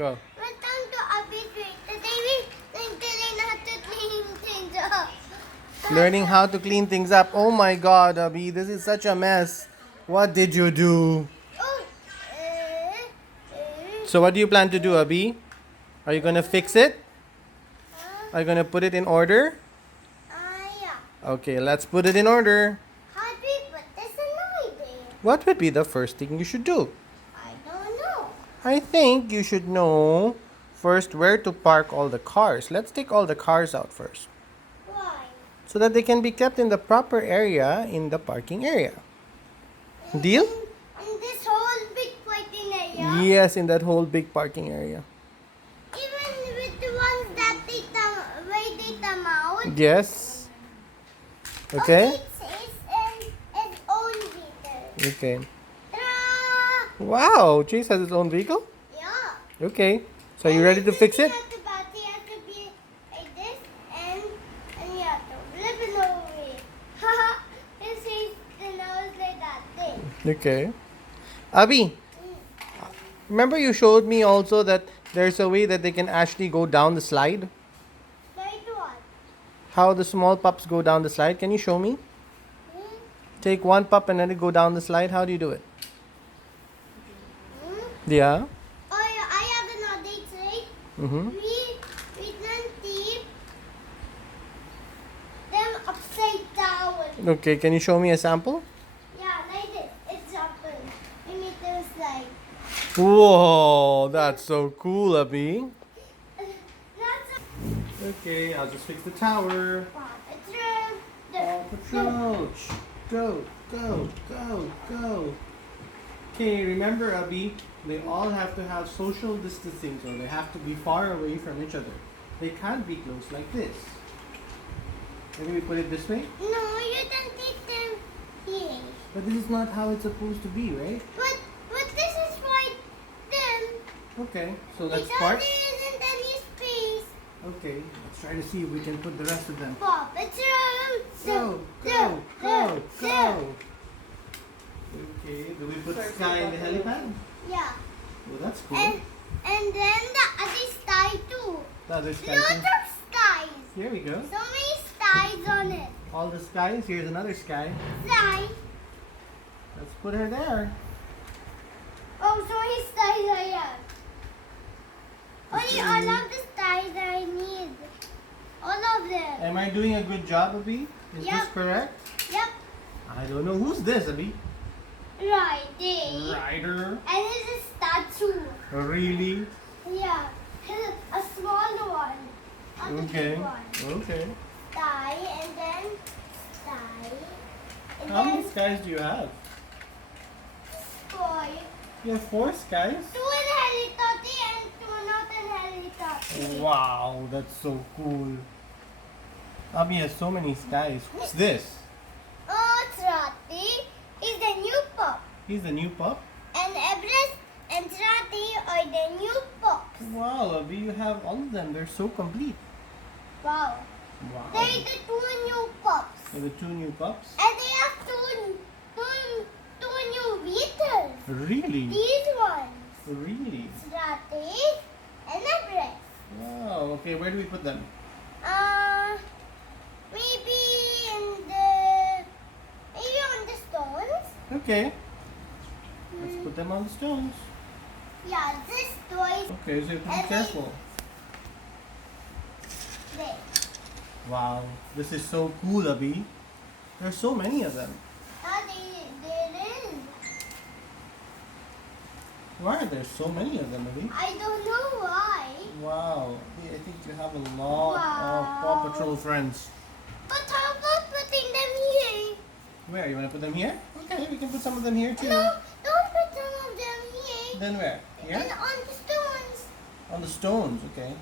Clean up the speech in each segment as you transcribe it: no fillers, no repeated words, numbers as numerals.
Go. Return to arbitrate. Today we learn how to clean things up. Learning how to clean things up. Oh my God, Abhi, this is such a mess. What did you do? Oh, So what do you plan to do, Abhi? Are you gonna fix it? Are you gonna put it in order? yeah. Okay, let's put it in order. How do we put this in order? What would be the first thing you should do? I don't know. I think you should know first where to park all the cars. Let's take all the cars out first Why? so that they can be kept in the proper area in the parking area. Deal? In this whole big parking area. Yes, in that whole big parking area. Even with the ones that they come out. Yes. Okay? Its own vehicle. Okay. Ta-da! Wow, Chase has his own vehicle? Yeah. Okay. So are you ready to fix it? The battery has to be like this and you have to flip it over. Haha. It says the nose like that thing. Okay. Abhi, remember you showed me also that there's a way that they can actually go down the slide? Like what? How the small pups go down the slide? Can you show me? Take one pup and let it go down the slide. How do you do it? Yeah. Oh, yeah, I have another trick. Mm-hmm. We can keep them upside down. Okay, can you show me a sample? Yeah, like this. Example. We make them slide. Whoa, that's so cool, Abhi. That's a Okay, I'll just fix the tower. Paw Patrol. Shh. Go, go, go, go. Okay, remember, Abhi, they all have to have social distancing, so they have to be far away from each other. They can't be close like this. Maybe we put it this way? No, you can take them here. But this is not how it's supposed to be, right? But this is for them. Okay, so let's Because park. there isn't any space. Okay, let's try to see if we can put the rest of them. Paw Patrol. Go, go, go, go. Okay, do we put Sky in the helipad? Yeah. Well, that's cool. And then the other sky too. The other Sky Lots too. of skies. Here we go. So many skies on it. All the skies. Here's another sky. Sky. Let's put her there. Oh, so many skies I have. Only all of the skies I need. All of them. Am I doing a good job, Abhi? Is this Yep. correct? Yep. I don't know. Who's this, Abhi? Right there. Rider. And it's a statue. Really? Yeah. A small one. Not a Okay. big one. Okay. Sky and then sky. And How many then skies do you have? sky. You have 4 skies? Two in helicopter and two not in helicopter. Wow, that's so cool. Abhi has so many skies. Who's this? Oh, Trati is the new pup. He's the new pup? And Everest and Trati are the new pups. Wow, Abhi, you have all of them. They're so complete. Wow. Wow. They're the two new pups. You have the 2 new pups? And they have two new vehicles. Really? These ones. Really? Trati and Everest. Wow. Okay, where do we put them? Maybe on the stones. Okay. Let's put them on the stones. Yeah, this toy is Okay, so you have to be And careful. there. Wow. This is so cool, Abhi. There's so many of them. There is. Why are there so many of them, Abhi? I don't know why. Wow. Abhi, I think you have a lot of Paw Patrol friends. But how about putting them here? Where? You want to put them here? Okay, we can put some of them here too. No, don't put some of them here. Then where? Here? And on the stones. On the stones, okay.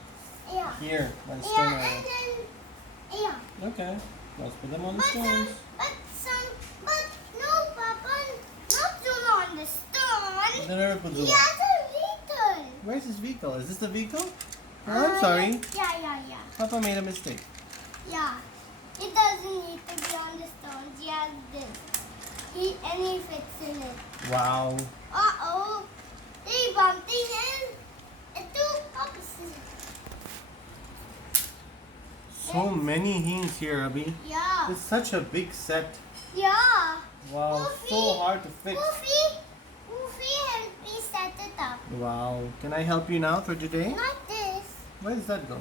Yeah. Here, by the stone Yeah, area. and then Okay, let's put them on the but stones. no, Papa, not Zuma on the stone. Then where we put He Zuma? has a vehicle. Where's his vehicle? Is this the vehicle? Oh, I'm sorry. Yeah. Papa made a mistake. Yeah. It doesn't need to be on the stones. He has this. He fits in it. Wow. Uh-oh. They bumped in and two so many things here, Abby. Yeah. It's such a big set. Yeah. Wow, Goofy. so hard to fix. Goofy help me set it up. Wow. Can I help you now for today? Not this. Where does that go?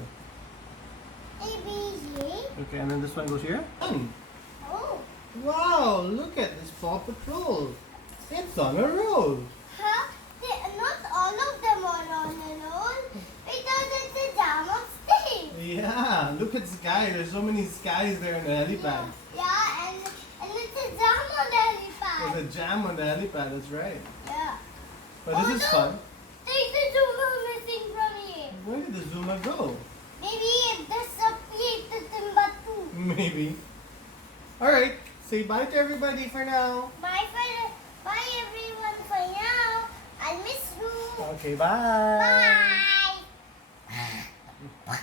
Maybe here. Okay, and then this one goes here. Oh. Wow, look at this Paw Patrol. It's on a roll. Huh? Not all of them are on a roll. Because it's a jam of sticks. Yeah, look at Sky. There's so many skies there in the helipad. Yeah, and it's a jam on the helipad. There's a jam on the helipad, that's right. Yeah. But this is fun. There's a Zuma missing from here. Where did the Zuma go? Maybe it disappeared to Timbuktu. Maybe. Alright, say bye to everybody for now. Bye everyone for now. I miss you. Okay, bye. Bye.